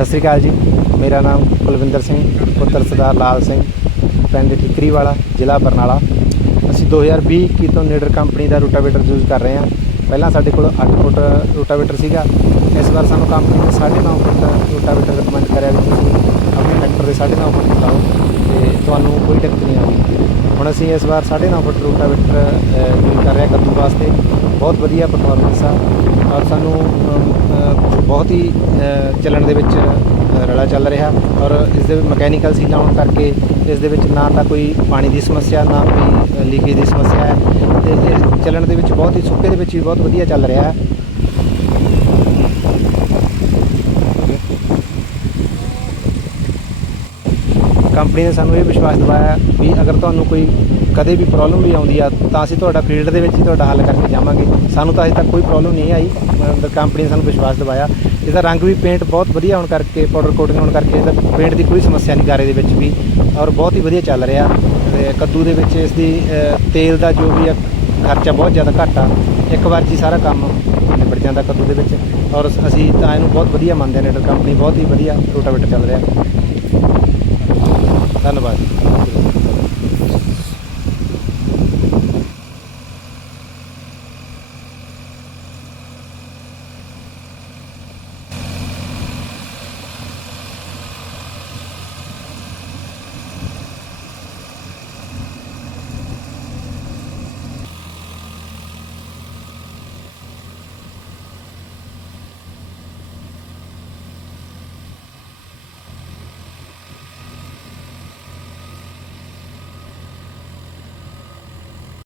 ਸਤਿ ਸ੍ਰੀ ਅਕਾਲ ਜੀ। ਮੇਰਾ ਨਾਮ ਕੁਲਵਿੰਦਰ ਸਿੰਘ, ਪੁੱਤਰ ਸਰਦਾਰ ਲਾਲ ਸਿੰਘ, ਪਿੰਡ ਠਿਕਰੀ ਵਾਲਾ ਜ਼ਿਲ੍ਹਾ ਬਰਨਾਲਾ। ਅਸੀਂ 2020 ਕੀ ਤੋਂ ਨੀਡਰ ਕੰਪਨੀ ਦਾ ਰੋਟਾਵੇਟਰ ਯੂਜ਼ ਕਰ ਰਹੇ ਹਾਂ। ਪਹਿਲਾਂ ਸਾਡੇ ਕੋਲ 8 ਫੁੱਟ ਰੋਟਾਵੇਟਰ ਸੀਗਾ। ਇਸ ਵਾਰ ਸਾਨੂੰ ਕੰਪਨੀ ਨੇ 9.5 ਫੁੱਟ ਰੋਟਾਵੇਟਰ ਰეკਮੈਂਡ ਕਰਿਆ ਵੀ ਤੁਸੀਂ ਆਪਣੇ ਟਰੈਕਟਰ ਦੇ 9.5 ਫੁੱਟ ਲਾਓ ਤੇ ਤੁਹਾਨੂੰ ਕੋਈ ਦਿੱਕਤ ਨਹੀਂ ਆਉਂਦੀ ਹੁਣ ਅਸੀਂ ਇਸ ਵਾਰ 9.5 ਫੁੱਟ ਰੋਟਾਵੇਟਰ ਯੂਜ਼ ਕਰ ਰਹੇ ਹਾਂ ਕੱਦੂ ਵਾਸਤੇ। ਬਹੁਤ ਵਧੀਆ ਪਰਫਾਰਮੈਂਸ ਆ। ਔਰ ਸਾਨੂੰ ਬਹੁਤ ਹੀ ਚੱਲਣ ਦੇ ਵਿੱਚ ਰਲਾ ਚੱਲ ਰਿਹਾ ਔਰ ਇਸ ਦੇ ਮਕੈਨੀਕਲ ਸੀਲਾਂ ਹੋਣ ਕਰਕੇ ਇਸ ਦੇ ਵਿੱਚ ਨਾ ਤਾਂ ਕੋਈ ਪਾਣੀ ਦੀ ਸਮੱਸਿਆ, ਨਾ ਕੋਈ ਲੀਕੇਜ ਦੀ ਸਮੱਸਿਆ ਹੈ। ਤੇ ਇਹ ਚੱਲਣ ਦੇ ਵਿੱਚ ਬਹੁਤ ਹੀ, ਸੁੱਕੇ ਦੇ ਵਿੱਚ ਵੀ ਬਹੁਤ ਵਧੀਆ ਚੱਲ ਰਿਹਾ ਹੈ। ਕੰਪਨੀ ਨੇ ਸਾਨੂੰ ਇਹ ਵਿਸ਼ਵਾਸ ਦਿਵਾਇਆ ਵੀ ਅਗਰ ਤੁਹਾਨੂੰ ਕੋਈ ਕਦੇ ਵੀ ਪ੍ਰੋਬਲਮ ਵੀ ਆਉਂਦੀ ਆ, ਤਾਂ ਅਸੀਂ ਤੁਹਾਡਾ ਫੀਲਡ ਦੇ ਵਿੱਚ ਹੀ ਤੁਹਾਡਾ ਹੱਲ ਕਰਕੇ ਜਾਵਾਂਗੇ। ਸਾਨੂੰ ਤਾਂ ਅਜੇ ਤੱਕ ਕੋਈ ਪ੍ਰੋਬਲਮ ਨਹੀਂ ਆਈ ਕੰਪਨੀ ਨੇ ਸਾਨੂੰ ਵਿਸ਼ਵਾਸ ਦਿਵਾਇਆ। ਇਹਦਾ ਰੰਗ ਵੀ ਪੇਂਟ ਬਹੁਤ ਵਧੀਆ ਹੋਣ ਕਰਕੇ ਪਾਊਡਰ ਕੋਟਿੰਗ ਹੋਣ ਕਰਕੇ ਇਹਦਾ ਪੇਂਟ ਦੀ ਕੋਈ ਸਮੱਸਿਆ ਨਹੀਂ ਗਾਰੇ ਦੇ ਵਿੱਚ ਵੀ, ਔਰ ਬਹੁਤ ਹੀ ਵਧੀਆ ਚੱਲ ਰਿਹਾ। ਤੇ ਕੱਦੂ ਦੇ ਵਿੱਚ ਇਸ ਦੀ ਤੇਲ ਦਾ ਜੋ ਵੀ ਆ, ਖਰਚਾ ਬਹੁਤ ਜ਼ਿਆਦਾ ਘੱਟ ਆ। ਇੱਕ ਵਾਰ ਜੀ ਸਾਰਾ ਕੰਮ ਨਿਬੜ ਜਾਂਦਾ ਕੱਦੂ ਦੇ ਵਿੱਚ। ਔਰ ਅਸੀਂ ਤਾਂ ਇਹਨੂੰ ਬਹੁਤ ਵਧੀਆ ਮੰਨਦੇ ਹਾਂ ਨੀਡਰ ਕੰਪਨੀ ਬਹੁਤ ਹੀ ਵਧੀਆ ਰੋਟਾਵੇਟਰ ਚੱਲ ਰਿਹਾ।